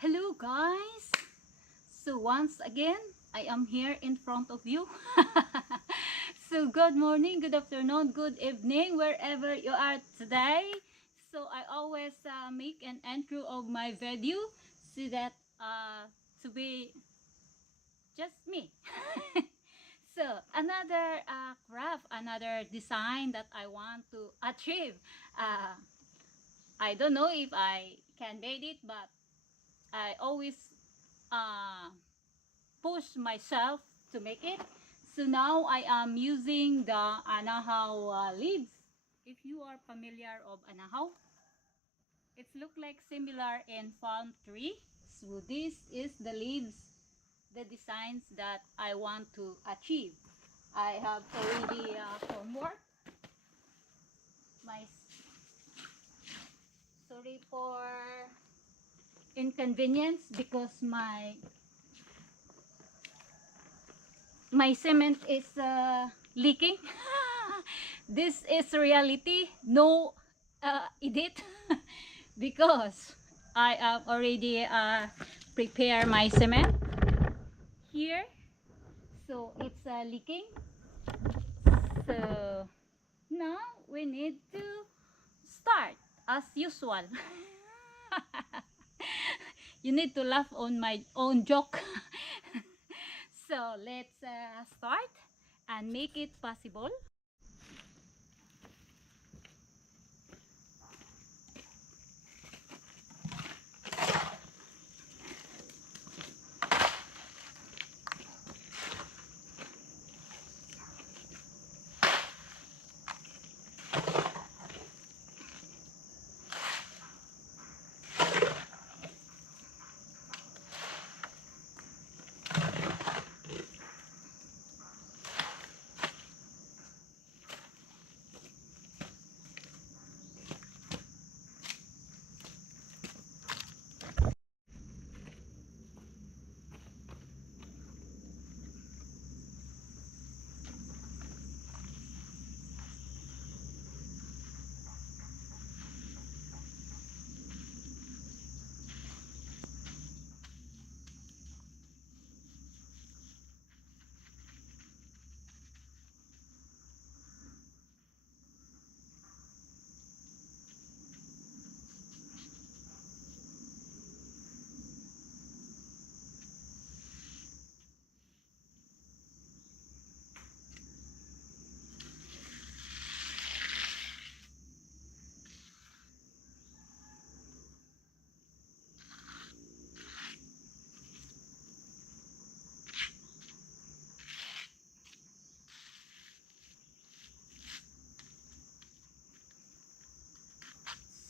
Hello guys! So once again, I am here in front of you. So good morning, good afternoon, good evening, wherever you are today. So I always make an intro of my video so that to be just me. So another craft, another design that I want to achieve. Uh, I don't know if I can make it, but I always uh, push myself to make it. So now I am using the anahaw leaves. If you are familiar of anahaw, it look like similar in palm tree. So this is the leaves, the designs that I want to achieve. I have already homework. My sorry for inconvenience because my cement is leaking. This is reality, no edit. Because I have already prepared my cement here, so it's leaking. So now we need to start as usual. You need to laugh on my own joke. So let's start and make it possible.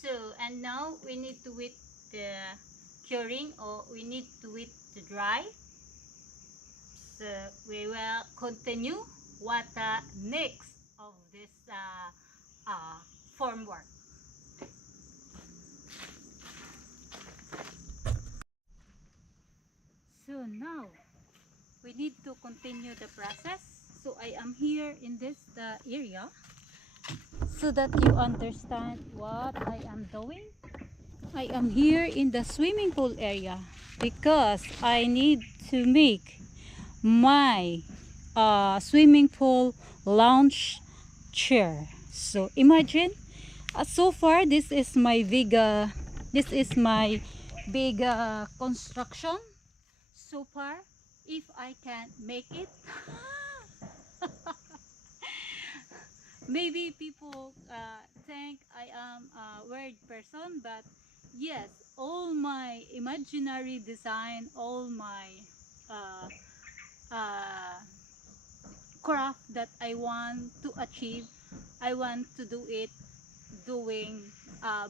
So, and now we need to wait the curing, or we need to wait to dry. So we will continue what next of this form work. So now we need to continue the process. So I am here in this area so that you understand what I am doing. I am here in the swimming pool area because I need to make my swimming pool lounge chair. So imagine, so far this is my big construction so far. If I can make it, maybe people think I am a weird person, but yes, all my imaginary design, all my uh, uh, craft that I want to achieve, I want to do it doing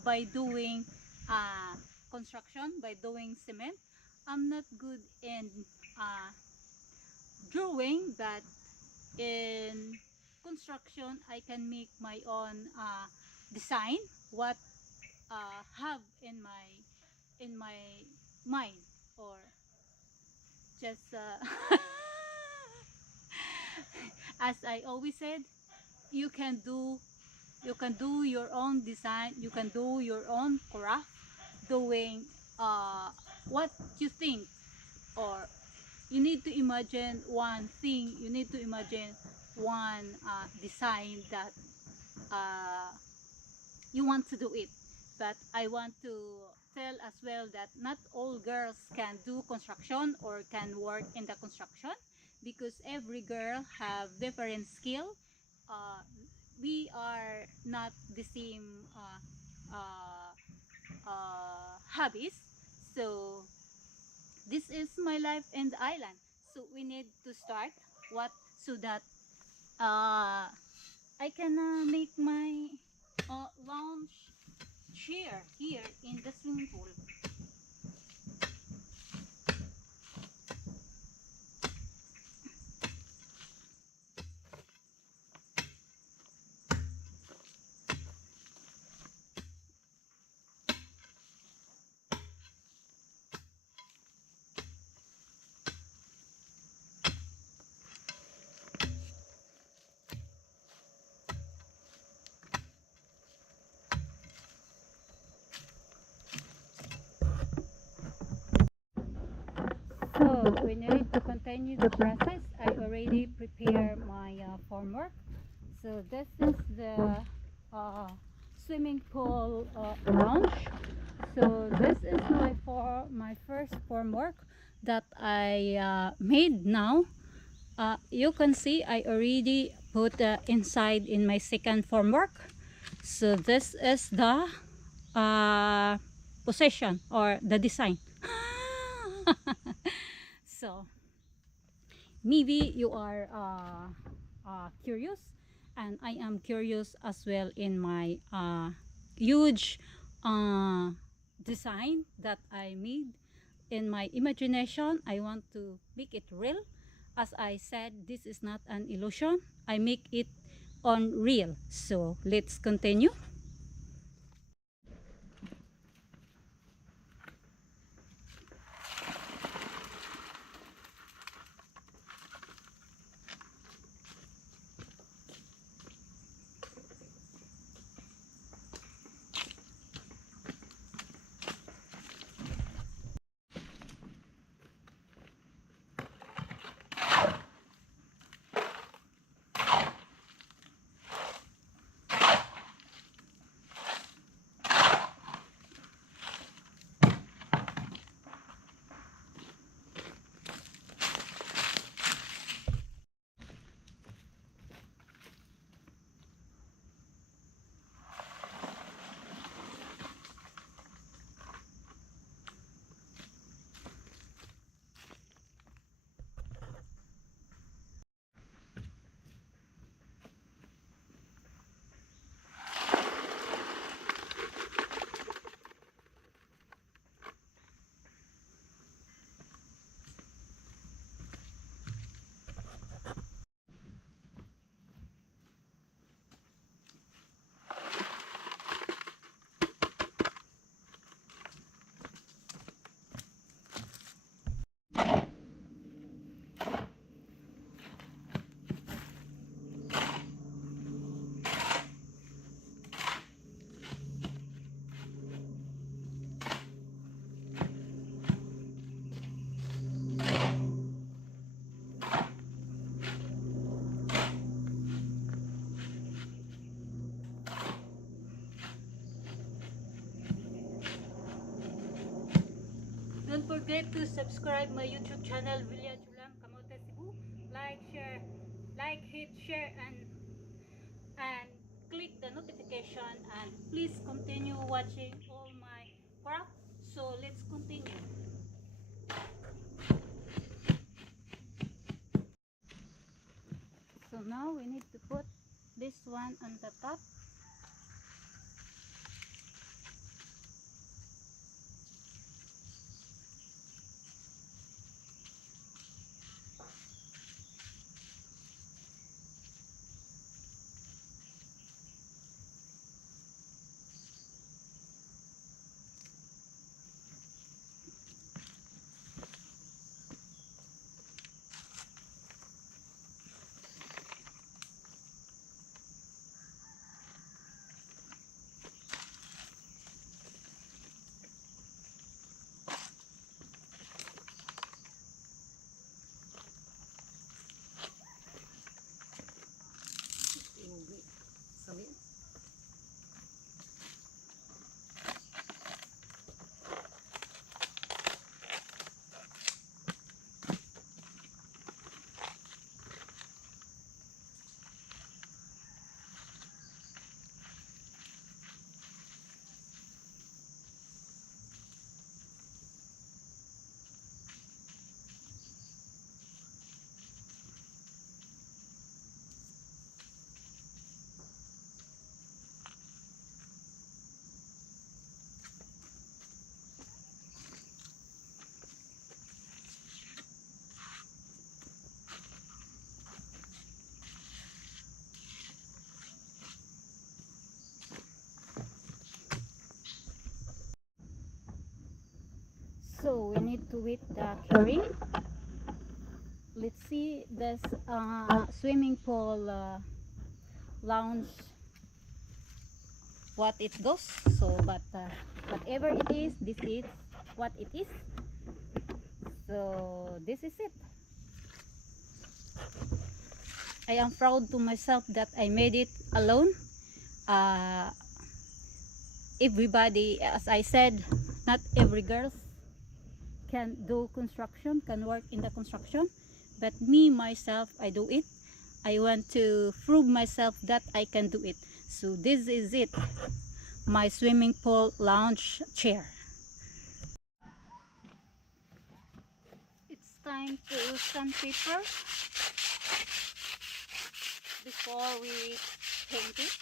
by doing uh, construction, by doing cement. I'm not good in uh, drawing, but in construction I can make my own design what have in my mind, or just as I always said, you can do you can do your own design, you can do your own craft doing uh, what you think, or you need to imagine one thing, you need to imagine one design that you want to do it. But I want to tell as well that not all girls can do construction or can work in the construction, because every girl have different skill. uh, we are not the same hobbies. So this is my life in the island. So we need to start what, so that I can make my lounge chair here in the swimming pool. So we need to continue the process. I already prepared my formwork. So this is the swimming pool lounge. So this is my first formwork that I made now. You can see I already put inside in my second formwork. So this is the position or the design. So maybe you are curious, and I am curious as well in my huge design that I made in my imagination. I want to make it real. As I said, this is not an illusion. I make it on real. So let's continue. Don't forget to subscribe my YouTube channel, Vilya Chulang Kamote Cebu. Hit share, and click the notification, and please continue watching all my craft. So let's continue. So now we need to put this one on the top. So we need to wait the curing. Let's see this swimming pool lounge what it goes. So but whatever it is, this is what it is. So this is it. I am proud to myself that I made it alone. Everybody, as I said, not every girl can do construction, can work in the construction, but me myself, I do it. I want to prove myself that I can do it. So this is it, my swimming pool lounge chair. It's time to sandpaper before we paint it.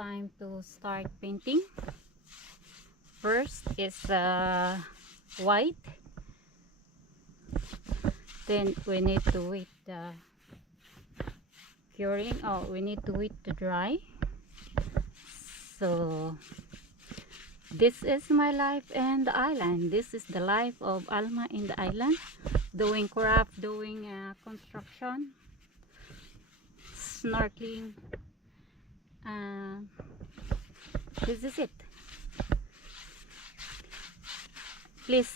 Time to start painting. First is white, then we need to wait the curing. Oh, we need to wait to dry. So this is my life in the island. This is the life of Alma in the island, doing craft, doing construction, snorkeling. This is it. Please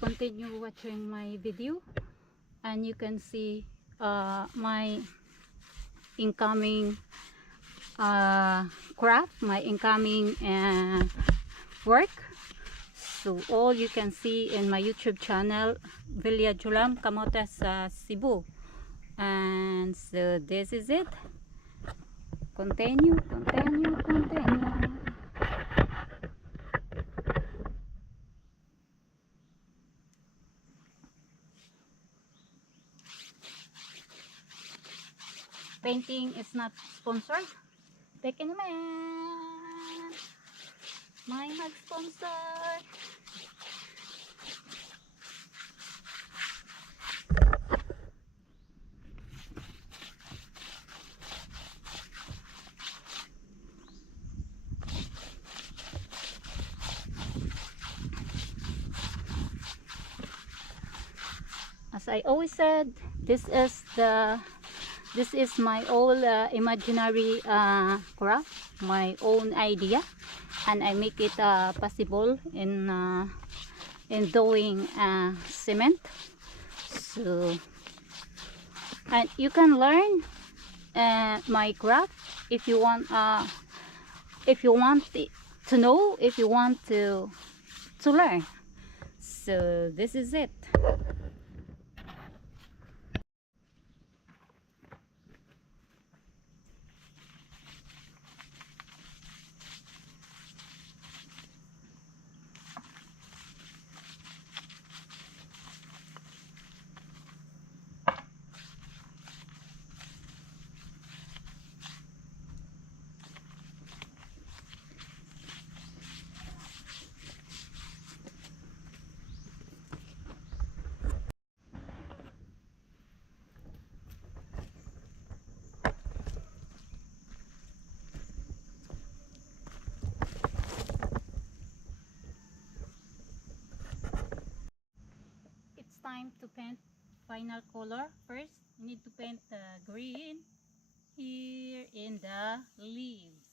continue watching my video, and you can see my incoming craft, my incoming work. So all you can see in my YouTube channel, Villa Julam Camotes Cebu. And so this is it. Continue. Painting is not sponsored. Take it naman. May mag-sponsor. As I always said, this is my own imaginary craft, my own idea, and I make it possible in doing cement. So, and you can learn my craft if you want to know, if you want to learn. So this is it. Time to paint final color. First, you need to paint the green here in the leaves.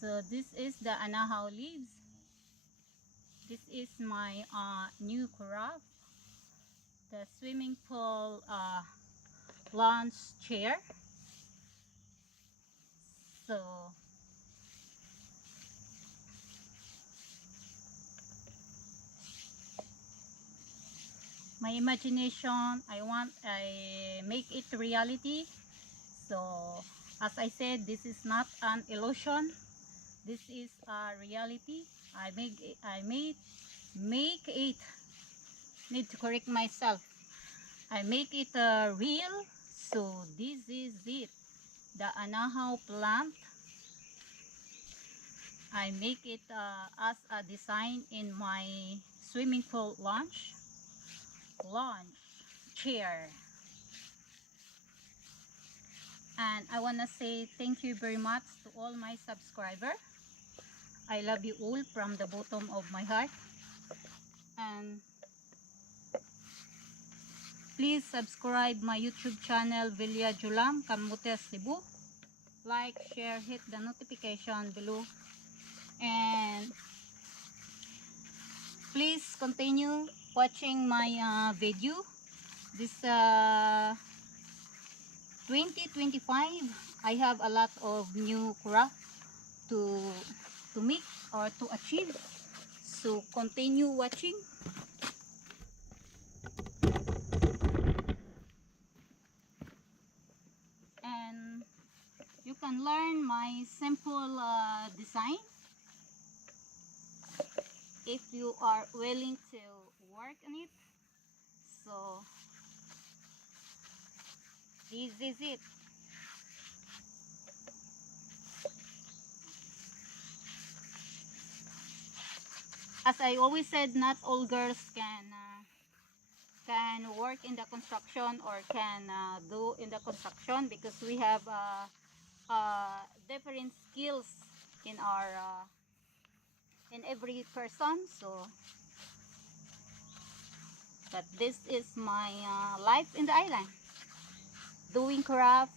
So this is the anahaw leaves. This is my new craft, the swimming pool lounge chair. So my imagination. I make it reality. So as I said, this is not an illusion. This is a reality. Make it, need to correct myself. I make it real. So this is it, the anahaw plant. I make it as a design in my swimming pool launch chair. And I want to say thank you very much to all my subscribers. I love you all from the bottom of my heart. And please subscribe my YouTube channel Vilya Julam Camotes Cebu. Like, share, hit the notification below. And please continue watching my video. This 2025, I have a lot of new craft to make or to achieve. So continue watching. And you can learn my simple design if you are willing to work on it. So this is it. As I always said, not all girls can work in the construction or can do in the construction, because we have different skills in our in every person. So but this is my life in the island, doing craft,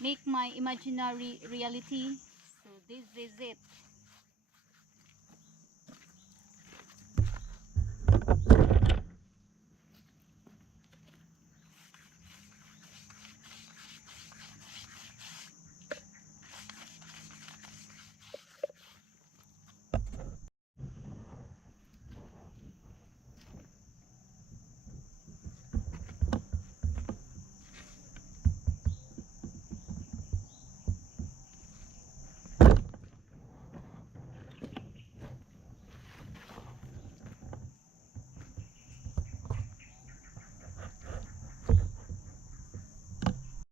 make my imaginary reality. So this is it.